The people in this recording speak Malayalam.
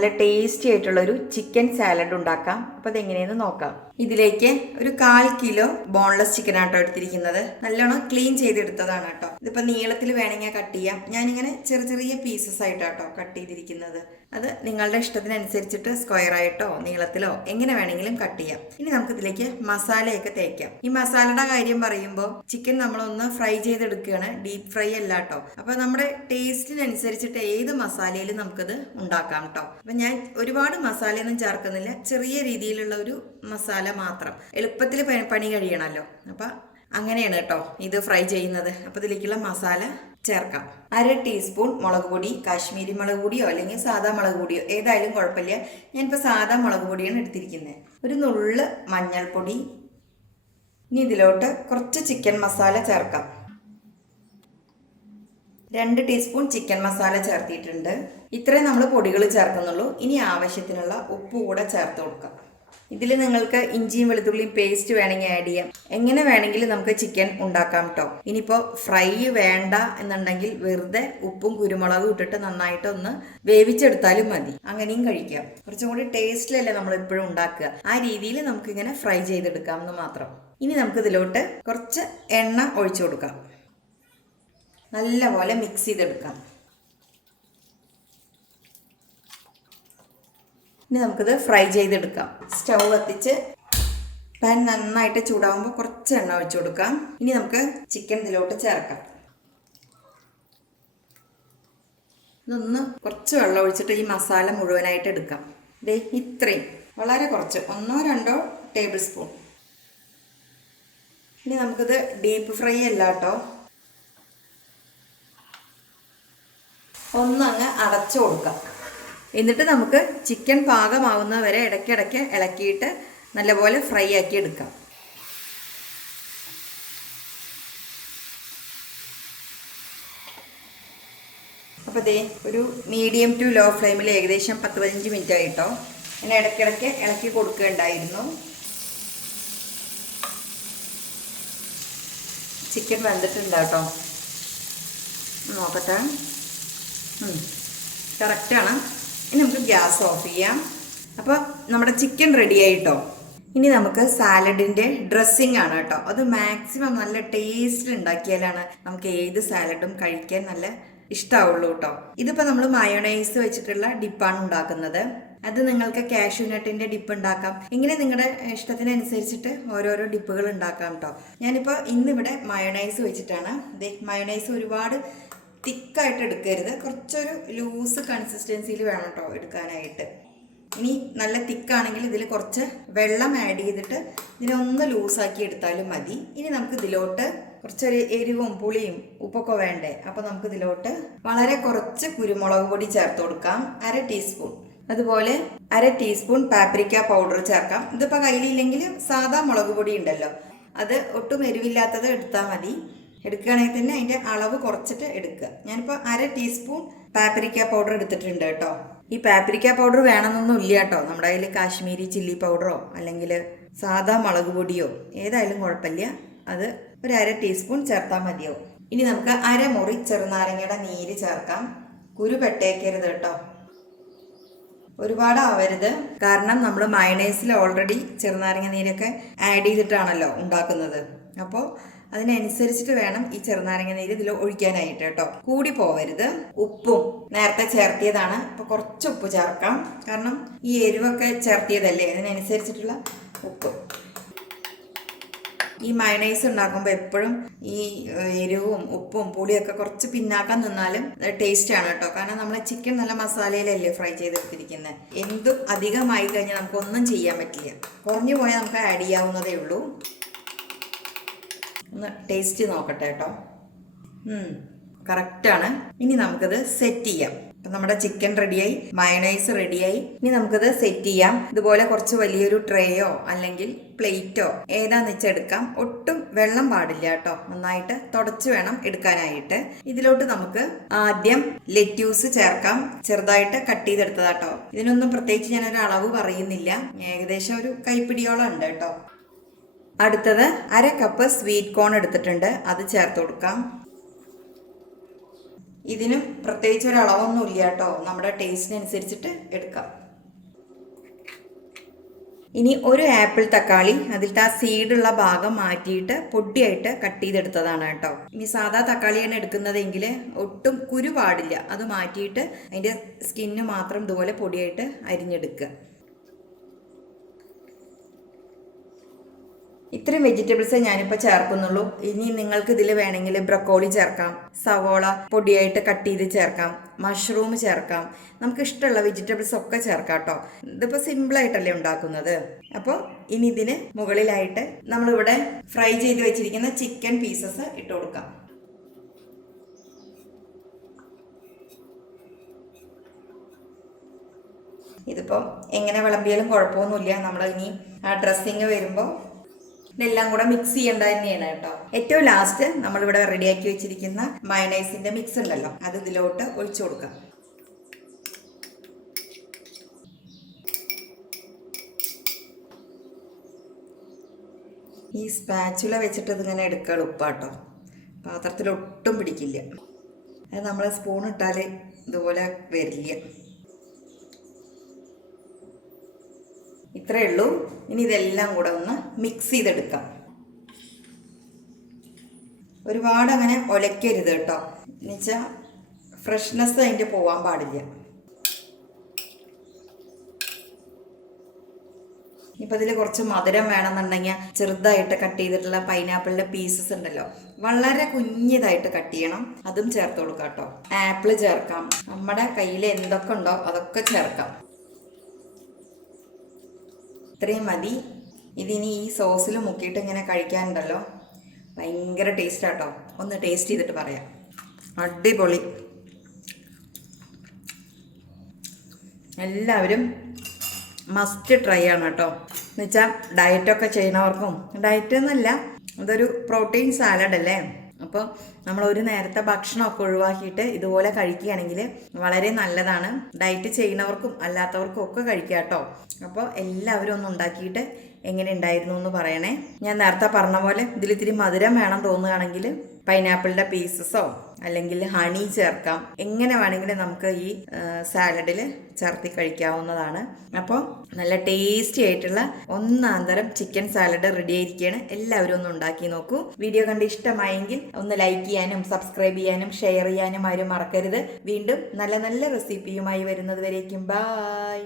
നല്ല ടേസ്റ്റി ആയിട്ടുള്ളൊരു ചിക്കൻ സാലഡ് ഉണ്ടാക്കാം. അപ്പോൾ അതെങ്ങനെയെന്ന് നോക്കാം. ഇതിലേക്ക് ഒരു 1/4 കിലോ ബോൺലെസ് ചിക്കൻ ആട്ടോ എടുത്തിരിക്കുന്നത്. നല്ലോണം ക്ലീൻ ചെയ്തെടുത്തതാണ് കേട്ടോ. ഇതിപ്പോൾ നീളത്തിൽ വേണമെങ്കിൽ കട്ട് ചെയ്യാം. ഞാനിങ്ങനെ ചെറിയ പീസസ് ആയിട്ടാട്ടോ കട്ട് ചെയ്തിരിക്കുന്നത്. അത് നിങ്ങളുടെ ഇഷ്ടത്തിനനുസരിച്ചിട്ട് സ്ക്വയർ ആയിട്ടോ നീളത്തിലോ എങ്ങനെ വേണമെങ്കിലും കട്ട് ചെയ്യാം. ഇനി നമുക്ക് ഇതിലേക്ക് മസാലയൊക്കെ തേക്കാം. ഈ മസാലയുടെ കാര്യം പറയുമ്പോൾ ചിക്കൻ നമ്മളൊന്ന് ഫ്രൈ ചെയ്തെടുക്കുകയാണ്, ഡീപ്പ് ഫ്രൈ അല്ല കേട്ടോ. അപ്പോൾ നമ്മുടെ ടേസ്റ്റിനനുസരിച്ചിട്ട് ഏത് മസാലയിലും നമുക്കിത് ഉണ്ടാക്കാം കേട്ടോ. അപ്പം ഞാൻ ഒരുപാട് മസാലയൊന്നും ചേർക്കുന്നില്ല, ചെറിയ രീതിയിലുള്ള ഒരു മസാല മാത്രം. എളുപ്പത്തിൽ പണി കഴിയണമല്ലോ. അപ്പം അങ്ങനെയാണ് കേട്ടോ ഇത് ഫ്രൈ ചെയ്യുന്നത്. അപ്പോൾ ഇതിലേക്കുള്ള മസാല ചേർക്കാം. 1/2 ടീസ്പൂൺ മുളക് പൊടി, കാശ്മീരി മുളക് പൊടിയോ അല്ലെങ്കിൽ സാധാ മുളക് പൊടിയോ ഏതായാലും കുഴപ്പമില്ല. ഞാനിപ്പോൾ സാധാ മുളക് പൊടിയാണ് എടുത്തിരിക്കുന്നത്. ഒരു നുള്ള് മഞ്ഞൾപ്പൊടി. ഇനി ഇതിലോട്ട് കുറച്ച് ചിക്കൻ മസാല ചേർക്കാം. 2 ടീസ്പൂൺ ചിക്കൻ മസാല ചേർത്തിട്ടുണ്ട്. ഇത്രയും നമ്മൾ പൊടികൾ ചേർക്കുന്നുള്ളൂ. ഇനി ആവശ്യത്തിനുള്ള ഉപ്പ് കൂടെ ചേർത്ത് കൊടുക്കാം. ഇതിൽ നിങ്ങൾക്ക് ഇഞ്ചിയും വെളുത്തുള്ളിയും പേസ്റ്റ് വേണമെങ്കിൽ ആഡ് ചെയ്യാം. എങ്ങനെ വേണമെങ്കിലും നമുക്ക് ചിക്കൻ ഉണ്ടാക്കാം കേട്ടോ. ഇനിയിപ്പോൾ ഫ്രൈ വേണ്ട എന്നുണ്ടെങ്കിൽ വെറുതെ ഉപ്പും കുരുമുളകും ഇട്ടിട്ട് നന്നായിട്ടൊന്ന് വേവിച്ചെടുത്താലും മതി. അങ്ങനെയും കഴിക്കാം. കുറച്ചും കൂടി ടേസ്റ്റിലല്ലേ നമ്മൾ എപ്പോഴും ഉണ്ടാക്കുക. ആ രീതിയിൽ നമുക്കിങ്ങനെ ഫ്രൈ ചെയ്തെടുക്കാം എന്ന് മാത്രം. ഇനി നമുക്കിതിലോട്ട് കുറച്ച് എണ്ണ ഒഴിച്ചു കൊടുക്കാം. നല്ലപോലെ മിക്സ് ചെയ്തെടുക്കാം. ഇനി നമുക്കിത് ഫ്രൈ ചെയ്തെടുക്കാം. സ്റ്റൗ കത്തിച്ച് പാൻ നന്നായിട്ട് ചൂടാകുമ്പോൾ കുറച്ച് എണ്ണ ഒഴിച്ചു കൊടുക്കാം. ഇനി നമുക്ക് ചിക്കൻ ഇതിലോട്ട് ചേർക്കാം. ഇതൊന്ന് കുറച്ച് വെള്ളം ഒഴിച്ചിട്ട് ഈ മസാല മുഴുവനായിട്ട് എടുക്കാം. ദേ ഇത്രയും, വളരെ കുറച്ച്, 1-2 ടേബിൾ സ്പൂൺ. ഇനി നമുക്കിത് ഡീപ്പ് ഫ്രൈ അല്ല കേട്ടോ. ഒന്നങ്ങ് അടച്ചു കൊടുക്കാം. എന്നിട്ട് നമുക്ക് ചിക്കൻ പാകമാവുന്ന വരെ ഇടയ്ക്കിടയ്ക്ക് ഇളക്കിയിട്ട് നല്ലപോലെ ഫ്രൈ ആക്കി എടുക്കാം. അപ്പോൾ ദേ ഒരു മീഡിയം ടു ലോ ഫ്ലെയിമിൽ ഏകദേശം 10-15 മിനിറ്റ് ആയിട്ടോ. ഞാൻ ഇടയ്ക്കിടയ്ക്ക് ഇളക്കി കൊടുക്കുകയുണ്ടായിരുന്നു. ചിക്കൻ വെന്തിട്ടുണ്ട് കേട്ടോ. നോക്കട്ടെ, കറക്റ്റാണ്. ഇനി നമുക്ക് ഗ്യാസ് ഓഫ് ചെയ്യാം. അപ്പോൾ നമ്മുടെ ചിക്കൻ റെഡി ആയിട്ടോ. ഇനി നമുക്ക് സാലഡിൻ്റെ ഡ്രസ്സിങ് ആണ് കേട്ടോ. അത് മാക്സിമം നല്ല ടേസ്റ്റ് ഉണ്ടാക്കിയാലാണ് നമുക്ക് ഏത് സാലഡും കഴിക്കാൻ നല്ല ഇഷ്ടമാവുള്ളൂ കേട്ടോ. ഇതിപ്പോൾ നമ്മൾ മയോണൈസ് വെച്ചിട്ടുള്ള ഡിപ്പാണ് ഉണ്ടാക്കുന്നത്. അത് നിങ്ങൾക്ക് കാഷ്യൂ നട്ടിൻ്റെ ഡിപ്പ് ഉണ്ടാക്കാം. ഇങ്ങനെ നിങ്ങളുടെ ഇഷ്ടത്തിനനുസരിച്ചിട്ട് ഓരോരോ ഡിപ്പുകൾ ഉണ്ടാക്കാം കേട്ടോ. ഞാനിപ്പോൾ ഇന്നിവിടെ മയോണൈസ് വെച്ചിട്ടാണ്. മയോണൈസ് ഒരുപാട് തിക്കായിട്ട് എടുക്കരുത്, കുറച്ചൊരു ലൂസ് കൺസിസ്റ്റൻസിയിൽ വേണം കേട്ടോ എടുക്കാനായിട്ട്. ഇനി നല്ല തിക്കാണെങ്കിൽ ഇതിൽ കുറച്ച് വെള്ളം ആഡ് ചെയ്തിട്ട് ഇതിനൊന്ന് ലൂസാക്കി എടുത്താലും മതി. ഇനി നമുക്ക് ഇതിലോട്ട് കുറച്ചൊരു എരിവും പുളിയും ഉപ്പൊക്കെ വേണ്ടേ. അപ്പോൾ നമുക്ക് ഇതിലോട്ട് വളരെ കുറച്ച് കുരുമുളക് പൊടി ചേർത്ത് കൊടുക്കാം, 1/2 ടീസ്പൂൺ. അതുപോലെ 1/2 ടീസ്പൂൺ പാപ്രിക്ക പൗഡർ ചേർക്കാം. ഇതിപ്പോൾ കയ്യിലില്ലെങ്കിൽ സാധാ മുളക് പൊടി ഉണ്ടല്ലോ, അത് ഒട്ടും എരിവില്ലാത്തത് എടുത്താൽ മതി. എടുക്കുകയാണെങ്കിൽ തന്നെ അതിൻ്റെ അളവ് കുറച്ചിട്ട് എടുക്കുക. ഞാനിപ്പോൾ 1/2 ടീസ്പൂൺ പാപ്രിക്ക പൗഡർ എടുത്തിട്ടുണ്ട് കേട്ടോ. ഈ പാപ്രിക്ക പൗഡർ വേണമെന്നൊന്നും ഇല്ല കേട്ടോ. നമ്മുടെ കയ്യിൽ കാശ്മീരി ചില്ലി പൗഡറോ അല്ലെങ്കിൽ സാധാ മുളക് പൊടിയോ ഏതായാലും കുഴപ്പമില്ല. അത് ഒരു 1/2 ടീസ്പൂൺ ചേർത്താൽ മതിയാവും. ഇനി നമുക്ക് 1/2 മുറി ചെറുനാരങ്ങയുടെ നീര് ചേർക്കാം. കുരു പെട്ടേക്കരുത് കേട്ടോ, ഒരുപാട് ആവരുത്. കാരണം നമ്മൾ മയണൈസിൽ ഓൾറെഡി ചെറുനാരങ്ങ നീരൊക്കെ ആഡ് ചെയ്തിട്ടാണല്ലോ ഉണ്ടാക്കുന്നത്. അപ്പോൾ അതിനനുസരിച്ചിട്ട് വേണം ഈ ചെറുനാരങ്ങ നീര് ഇതിൽ ഒഴിക്കാനായിട്ട് കേട്ടോ. കൂടി പോവരുത്. ഉപ്പും നേരത്തെ ചേർത്തിയതാണ്, അപ്പോൾ കുറച്ച് ഉപ്പ് ചേർക്കാം. കാരണം ഈ എരിവൊക്കെ ചേർത്തിയതല്ലേ, അതിനനുസരിച്ചിട്ടുള്ള ഉപ്പ്. ഈ മയണൈസ് ഉണ്ടാക്കുമ്പോൾ എപ്പോഴും ഈ എരിവും ഉപ്പും പുളിയൊക്കെ കുറച്ച് പിന്നാക്കാൻ നിന്നാലും ടേസ്റ്റാണ് കേട്ടോ. കാരണം നമ്മളെ ചിക്കൻ നല്ല മസാലയിലല്ലേ ഫ്രൈ ചെയ്തെടുത്തിരിക്കുന്നത്. എന്തും അധികമായി കഴിഞ്ഞാൽ നമുക്കൊന്നും ചെയ്യാൻ പറ്റില്ല. കുറഞ്ഞു പോയാൽ നമുക്ക് ആഡ് ചെയ്യാവുന്നതേ ഉള്ളൂ. ഒന്ന് ടേസ്റ്റ് നോക്കട്ടെ കേട്ടോ. കറക്റ്റാണ്. ഇനി നമുക്കിത് സെറ്റ് ചെയ്യാം. അപ്പം നമ്മുടെ ചിക്കൻ റെഡിയായി, മയണൈസ് റെഡിയായി. ഇനി നമുക്കിത് സെറ്റ് ചെയ്യാം. ഇതുപോലെ കുറച്ച് വലിയൊരു ട്രേയോ അല്ലെങ്കിൽ പ്ലേറ്റോ ഏതാന്ന് വെച്ചെടുക്കാം. ഒട്ടും വെള്ളം പാടില്ല കേട്ടോ. നന്നായിട്ട് തുടച്ച് വേണം എടുക്കാനായിട്ട്. ഇതിലോട്ട് നമുക്ക് ആദ്യം ലെറ്റ്യൂസ് ചേർക്കാം. ചെറുതായിട്ട് കട്ട് ചെയ്തെടുത്തതാട്ടോ. ഇതിനൊന്നും പ്രത്യേകിച്ച് ഞാനൊരു അളവ് പറയുന്നില്ല, ഏകദേശം ഒരു കൈപ്പിടിയോളം ഉണ്ട് കേട്ടോ. അടുത്തത് 1/2 കപ്പ് സ്വീറ്റ് കോൺ എടുത്തിട്ടുണ്ട്, അത് ചേർത്ത് കൊടുക്കാം. ഇതിനും പ്രത്യേകിച്ച് ഒരു അളവൊന്നും ഇല്ല കേട്ടോ, നമ്മുടെ ടേസ്റ്റിനനുസരിച്ചിട്ട് എടുക്കാം. ഇനി ഒരു ആപ്പിൾ തക്കാളി അതിലത്തെ ആ സീഡുള്ള ഭാഗം മാറ്റിയിട്ട് പൊടിയായിട്ട് കട്ട് ചെയ്തെടുത്തതാണ് കേട്ടോ. ഇനി സാധാ തക്കാളിയാണ് എടുക്കുന്നതെങ്കിൽ ഒട്ടും കുരു പാടില്ല, അത് മാറ്റിയിട്ട് അതിൻ്റെ സ്കിന്ന് മാത്രം ഇതുപോലെ പൊടിയായിട്ട് അരിഞ്ഞെടുക്കുക. ഇത്രയും വെജിറ്റബിൾസേ ഞാനിപ്പോൾ ചേർക്കുന്നുള്ളൂ. ഇനി നിങ്ങൾക്ക് ഇതിൽ വേണമെങ്കിൽ ബ്രക്കോളി ചേർക്കാം, സവോള പൊടിയായിട്ട് കട്ട് ചെയ്ത് ചേർക്കാം, മഷ്റൂം ചേർക്കാം, നമുക്ക് ഇഷ്ടമുള്ള വെജിറ്റബിൾസ് ഒക്കെ ചേർക്കാം കേട്ടോ. ഇതിപ്പോൾ സിമ്പിളായിട്ടല്ലേ ഉണ്ടാക്കുന്നത്. അപ്പോൾ ഇനി ഇതിന് മുകളിലായിട്ട് നമ്മളിവിടെ ഫ്രൈ ചെയ്ത് വെച്ചിരിക്കുന്ന ചിക്കൻ പീസസ് ഇട്ട് കൊടുക്കാം. ഇതിപ്പോൾ എങ്ങനെ വിളമ്പിയാലും കുഴപ്പമൊന്നുമില്ല. നമ്മൾ ഇനി ആ ഡ്രസ്സിങ് വരുമ്പോൾ ഇതെല്ലാം കൂടെ മിക്സ് ചെയ്യേണ്ട തന്നെയാണ് കേട്ടോ. ഏറ്റവും ലാസ്റ്റ് നമ്മളിവിടെ റെഡിയാക്കി വെച്ചിരിക്കുന്ന മയണൈസിന്റെ മിക്സ് ഉണ്ടല്ലോ, അത് ഇതിലോട്ട് ഒഴിച്ചു കൊടുക്കാം. ഈ സ്പാച്ചുല വെച്ചിട്ട് ഇതിങ്ങനെ എടുക്കുക എളുപ്പാട്ടോ, പാത്രത്തിൽ ഒട്ടും പിടിക്കില്ല. അത് നമ്മൾ സ്പൂൺ ഇട്ടാൽ ഇതുപോലെ വരില്ല. ഇത്രയേ ഉള്ളൂ. ഇനി ഇതെല്ലാം കൂടെ ഒന്ന് മിക്സ് ചെയ്തെടുക്കാം. ഒരുപാട് അങ്ങനെ ഒലക്കരുത് കേട്ടോ, എന്നുവെച്ചാൽ ഫ്രഷ്നെസ് അതിൻ്റെ പോവാൻ പാടില്ല. ഇപ്പം ഇതിൽ കുറച്ച് മധുരം വേണമെന്നുണ്ടെങ്കിൽ ചെറുതായിട്ട് കട്ട് ചെയ്തിട്ടുള്ള പൈനാപ്പിളിൻ്റെ പീസസ് ഉണ്ടല്ലോ, വളരെ കുഞ്ഞതായിട്ട് കട്ട് ചെയ്യണം, അതും ചേർത്ത് കൊടുക്കാം കേട്ടോ. ആപ്പിൾ ചേർക്കാം, നമ്മുടെ കയ്യിൽ എന്തൊക്കെ ഉണ്ടോ അതൊക്കെ ചേർക്കാം. ഇത്രയും മതി. ഇതിനി ഈ സോസിൽ മുക്കിയിട്ട് ഇങ്ങനെ കഴിക്കാനുണ്ടല്ലോ, ഭയങ്കര ടേസ്റ്റാട്ടോ. ഒന്ന് ടേസ്റ്റ് ചെയ്തിട്ട് പറയാം. അടിപൊളി. എല്ലാവരും മസ്റ്റ് ട്രൈ ആണ് കേട്ടോ. എന്നുവെച്ചാൽ ഡയറ്റൊക്കെ ചെയ്യുന്നവർക്കും, ഡയറ്റ് എന്നല്ല, അതൊരു പ്രോട്ടീൻ സാലഡ് അല്ലേ, അപ്പോൾ നമ്മൾ ഒരു നേരത്തെ ഭക്ഷണമൊക്കെ ഒഴിവാക്കിയിട്ട് ഇതുപോലെ കഴിക്കുകയാണെങ്കിൽ വളരെ നല്ലതാണ്. ഡയറ്റ് ചെയ്യുന്നവർക്കും അല്ലാത്തവർക്കും ഒക്കെ കഴിക്കാം കേട്ടോ. അപ്പോൾ എല്ലാവരും ഒന്ന് ഉണ്ടാക്കിയിട്ട് എങ്ങനെ ഉണ്ടായിരുന്നു എന്ന് പറയണേ. ഞാൻ നേരത്തെ പറഞ്ഞ പോലെ ഇതിലിത്തിരി മധുരം വേണം തോന്നുകയാണെങ്കിൽ പൈനാപ്പിളിൻ്റെ പീസസോ അല്ലെങ്കിൽ ഹണി ചേർക്കാം. എങ്ങനെ വേണമെങ്കിലും നമുക്ക് ഈ സാലഡിൽ ചേർത്തി കഴിക്കാവുന്നതാണ്. അപ്പോൾ നല്ല ടേസ്റ്റി ആയിട്ടുള്ള ഒന്നാന്തരം ചിക്കൻ സാലഡ് റെഡി ആയിരിക്കുകയാണ്. എല്ലാവരും ഒന്ന് ഉണ്ടാക്കി നോക്കൂ. വീഡിയോ കണ്ട് ഇഷ്ടമായെങ്കിൽ ഒന്ന് ലൈക്ക് ചെയ്യാനും സബ്സ്ക്രൈബ് ചെയ്യാനും ഷെയർ ചെയ്യാനും ആരും മറക്കരുത്. വീണ്ടും നല്ല നല്ല റെസിപ്പിയുമായി വരുന്നത് വരേക്കും ബായ്.